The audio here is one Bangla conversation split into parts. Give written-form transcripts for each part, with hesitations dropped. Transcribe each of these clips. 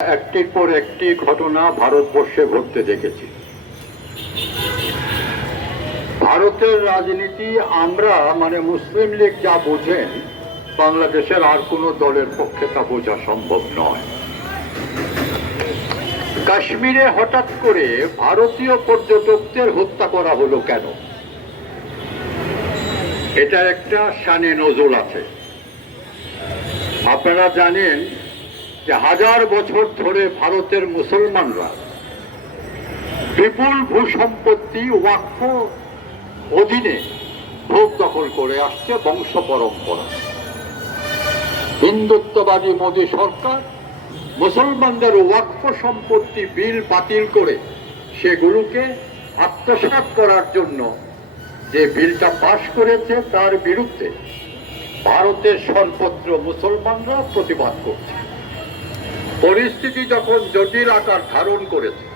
একটির পর একটি ঘটনা ভারতবর্ষে ঘটতে দেখেছি। ভারতের রাজনীতি আমরা মুসলিম লীগ যা বোঝেন, বাংলাদেশের আর কোনো দলের পক্ষে তা বোঝা সম্ভব নয়। কাশ্মীরে হঠাৎ করে ভারতীয় পর্যটকদের হত্যা করা হলো কেন? এটা একটা শানে নজর আছে। আপনারা জানেন যে হাজার বছর ধরে ভারতের মুসলমানরা বিপুল ভূসম্পত্তি ওয়াকফ অধীনে ভোগ দখল করে আসছে বংশ পরম্পরা। হিন্দুত্ববাদী মোদী সরকার মুসলমানদের ওয়াকফ সম্পত্তি বিল বাতিল করে সেগুলোকে আত্মসাৎ করার জন্য যে বিলটা পাশ করেছে তার বিরুদ্ধে ভারতের সর্বত্র মুসলমানরা প্রতিবাদ করছে। পরিস্থিতি যখন জটিল আকার ধারণ করেছে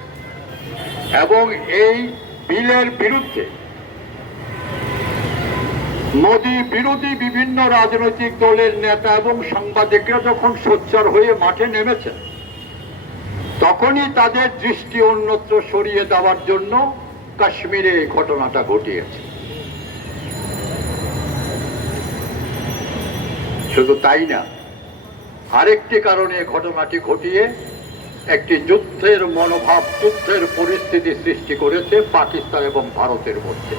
এবং এই বিলের বিরুদ্ধে মোদী বিরোধী বিভিন্ন রাজনৈতিক দলের নেতা এবং সাংবাদিকরা যখন সোচ্চার হয়ে মাঠে নেমেছেন, তখনই তাদের দৃষ্টি অন্যত্র সরিয়ে দেওয়ার জন্য কাশ্মীরে এই ঘটনাটা ঘটিয়েছে। শুধু তাই না, আরেকটি কারণে ঘটনাটি ঘটিয়ে একটি যুদ্ধের মনোভাব, যুদ্ধের পরিস্থিতি সৃষ্টি করেছে পাকিস্তান এবং ভারতের মধ্যে।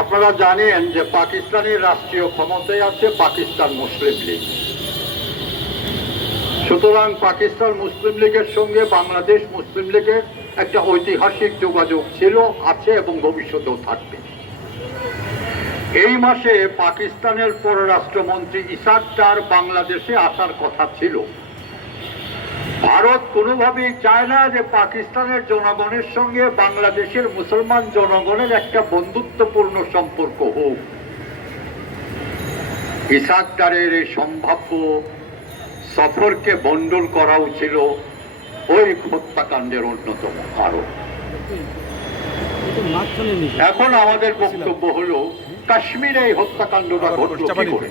আপনারা জানেন যে পাকিস্তানের রাষ্ট্রীয় ক্ষমতায় আছে পাকিস্তান মুসলিম লীগ। সুতরাং পাকিস্তান মুসলিম লীগের সঙ্গে বাংলাদেশ মুসলিম লীগের একটা ঐতিহাসিক যোগাযোগ ছিল, আছে এবং ভবিষ্যতেও থাকবে। এই মাসে পাকিস্তানের পররাষ্ট্রমন্ত্রী ইসাক ডার বাংলাদেশে আসার কথা ছিল। ভারত কোনোভাবেই চায় না যে পাকিস্তানের জনগণের সঙ্গে বাংলাদেশের মুসলমান জনগণের একটা বন্ধুত্বপূর্ণ সম্পর্ক হোক। ইসাক ডারের এই সম্ভাব্য সফরকে বন্ডল করাও ছিল ওই হত্যাকাণ্ডের অন্যতম কারণ। এখন আমাদের বক্তব্য হলো, কাশ্মীরে এই হত্যাকাণ্ডটা ঘটল কি করে?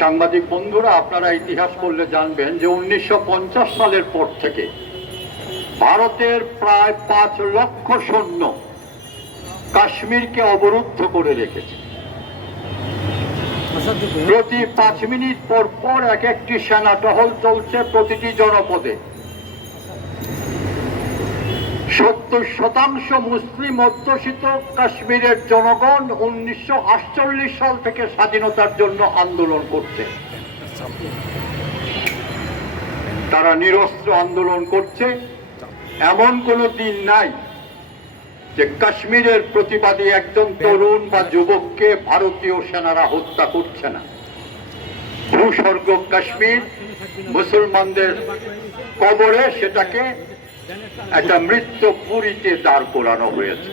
সাংবাদিক বন্ধুরা, আপনারা ইতিহাস পড়লে জানবেন যে 1950 সালের পর থেকে ভারতের প্রায় 5 লক্ষ সৈন্য কাশ্মীরকে অবরুদ্ধ করে রেখেছে। প্রতি 5 মিনিট পর পর এক একটি সেনা টহল চলছে প্রতিটি জনপদে। 70% মুসলিম অধ্যুষিত কাশ্মীরের জনগণ 1948 সাল থেকে স্বাধীনতার জন্য আন্দোলন করছে। তারা নিরস্ত্র আন্দোলন করছে। এমন কোনো দিন নাই যে কাশ্মীরের প্রতিবাদী একজন তরুণ বা যুবককে ভারতীয় সেনারা হত্যা করছে না। ভূস্বর্গ কাশ্মীর মুসলমানদের কবরে সেটাকে একটা মৃত্যু পুরীতে দাঁড় করানো হয়েছে।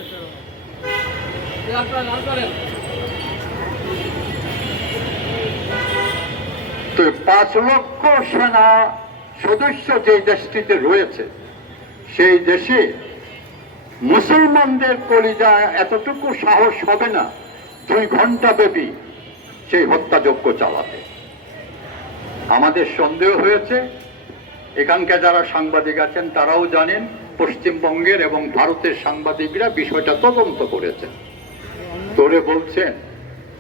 তো 5 লক্ষ সেনা সদস্য যে দেশটিতে রয়েছে, সেই দেশে মুসলমানদের কলিজায় এতটুকু সাহস হবে না 2 ঘন্টা ব্যাপী সেই হত্যাযজ্ঞ চালাতে। আমাদের সন্দেহ হয়েছে, এখানকার যারা সাংবাদিক আছেন তারাও জানেন, পশ্চিমবঙ্গের এবং ভারতের সাংবাদিকরা বিষয়টা তদন্ত করেছেন, করে বলছেন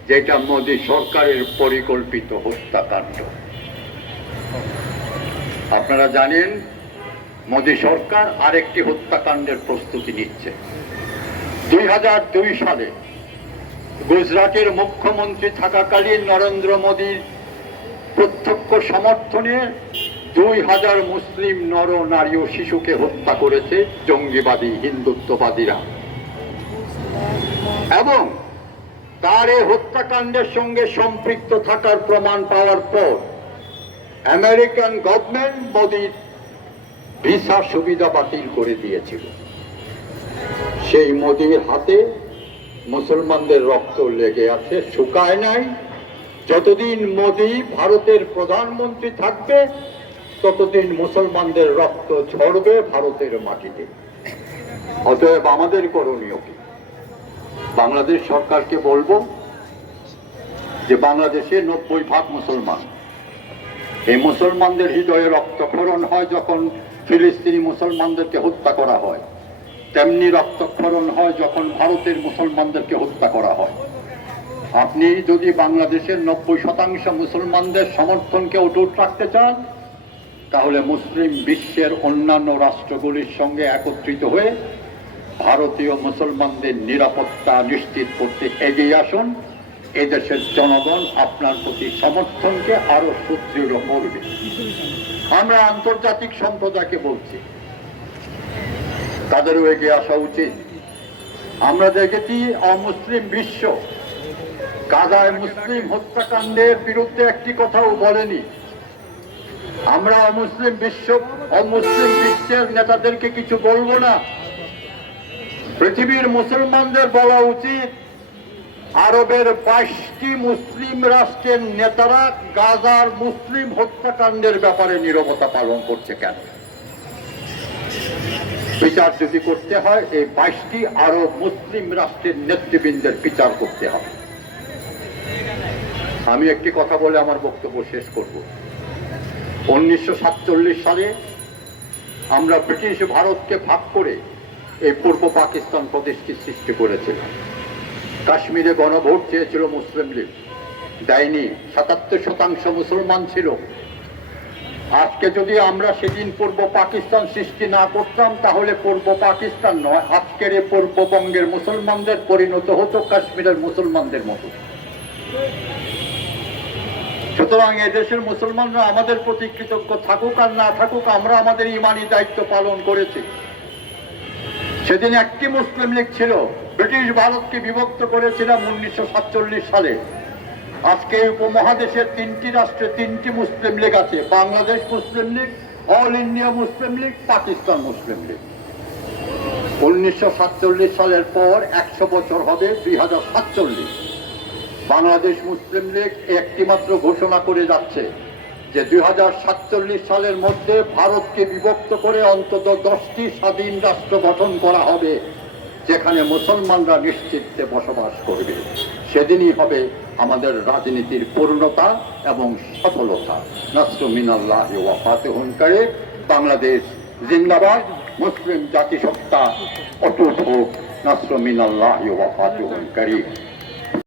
যে এটা মোদী সরকারের পরিকল্পিত হত্যাকাণ্ড। আপনারা জানেন মোদী সরকার আরেকটি হত্যাকাণ্ডের প্রস্তুতি নিচ্ছে। 2002 সালে গুজরাটের মুখ্যমন্ত্রী থাকাকালীন নরেন্দ্র মোদীর প্রত্যক্ষ সমর্থনে 2000 মুসলিম নর নারী ও শিশুকে হত্যা করেছে জঙ্গিবাদী হিন্দুত্ববাদীরা। এবং তার এই হত্যাকাণ্ডের সঙ্গে সম্পৃক্ত থাকার প্রমাণ পাওয়ার পর আমেরিকান গভর্নমেন্ট মোদীর ভিসা সুবিধা বাতিল করে দিয়েছিল। সেই মোদীর হাতে মুসলমানদের রক্ত লেগে আছে, শুকায় নাই। যতদিন মোদী ভারতের প্রধানমন্ত্রী থাকবে ততদিন মুসলমানদের রক্ত ঝরবে ভারতের মাটিতে। অতএব আমাদের করণীয় কি? বাংলাদেশ সরকারকে বলবো যে বাংলাদেশে 90% মুসলমান, এই মুসলমানদের হৃদয়ে রক্তক্ষরণ হয় যখন ফিলিস্তিনি মুসলমানদেরকে হত্যা করা হয়, তেমনি রক্তক্ষরণ হয় যখন ভারতের মুসলমানদেরকে হত্যা করা হয়। আপনি যদি বাংলাদেশের 90% মুসলমানদের সমর্থনকে অটুট রাখতে চান, তাহলে মুসলিম বিশ্বের অন্যান্য রাষ্ট্রগুলির সঙ্গে একত্রিত হয়ে ভারতীয় মুসলমানদের নিরাপত্তা নিশ্চিত করতে এগিয়ে আসুন। এদেশের জনগণ আপনার প্রতি সমর্থনকে আরো সুদৃঢ় করবে। আমরা আন্তর্জাতিক সম্প্রদায়কে বলছি, তাদেরও এগিয়ে আসা উচিত। আমরা দেখেছি অমুসলিম বিশ্ব গাজায় মুসলিম হত্যাকাণ্ডের বিরুদ্ধে একটি কথাও বলেনি। আমরা অমুসলিম বিশ্বের নেতাদেরকে কিছু বলবো না। পৃথিবীর মুসলমানদের বলা উচিত, আরবের 22টি মুসলিম রাষ্ট্রের নেতারা গাজার মুসলিম হত্যাকাণ্ডের ব্যাপারে নীরবতা পালন করছে কেন? বিচার যদি করতে হয়, এই 22টি আরব মুসলিম রাষ্ট্রের নেতৃবৃন্দের বিচার করতে হবে। আমি একটি কথা বলে আমার বক্তব্য শেষ করব। 1947 সালে আমরা ব্রিটিশ ভারতকে ভাগ করে এই পূর্ব পাকিস্তান প্রদেশটি সৃষ্টি করেছিলাম। কাশ্মীরে গণভোট চেয়েছিল মুসলিম লীগ, দেয়নি। 77% মুসলমান ছিল। আজকে যদি আমরা সেদিন পূর্ব পাকিস্তান সৃষ্টি না করতাম, তাহলে পূর্ব পাকিস্তান নয়, আজকের এই পূর্ববঙ্গের মুসলমানদের পরিণত হতো কাশ্মীরের মুসলমানদের মতো। সুতরাং এদেশের মুসলমানরা আমাদের প্রতি কৃতজ্ঞ থাকুক আর না থাকুক, আমরা আমাদের ইমানি দায়িত্ব পালন করেছি। সেদিন একটি মুসলিম লীগ ছিল। ব্রিটিশ ভারতকে বিভক্ত করেছিলাম 1947 সালে। আজকে উপমহাদেশের 3টি রাষ্ট্রে 3টি মুসলিম লীগ আছে: Bangladesh Muslim league, All India Muslim league, Pakistan Muslim league. 1947 সালের পর 100 বছর হবে 2047। বাংলাদেশ মুসলিম লীগ একটি মাত্র ঘোষণা করে যাচ্ছে যে 2047 সালের মধ্যে ভারতকে বিভক্ত করে অন্তত 10টি স্বাধীন রাষ্ট্র গঠন করা হবে, যেখানে মুসলমানরা নিশ্চিন্তে বসবাস করবে। সেদিনই হবে আমাদের রাজনীতির পূর্ণতা এবং সফলতা। নাসরু মিনাল্লাহি ওয়া ফাতিহুন কারীম। বাংলাদেশ জিন্দাবাদ। মুসলিম জাতিসত্তা অটুট হোক। নাসরু মিনাল্লাহি ওয়া ফাতিহুন কারীম।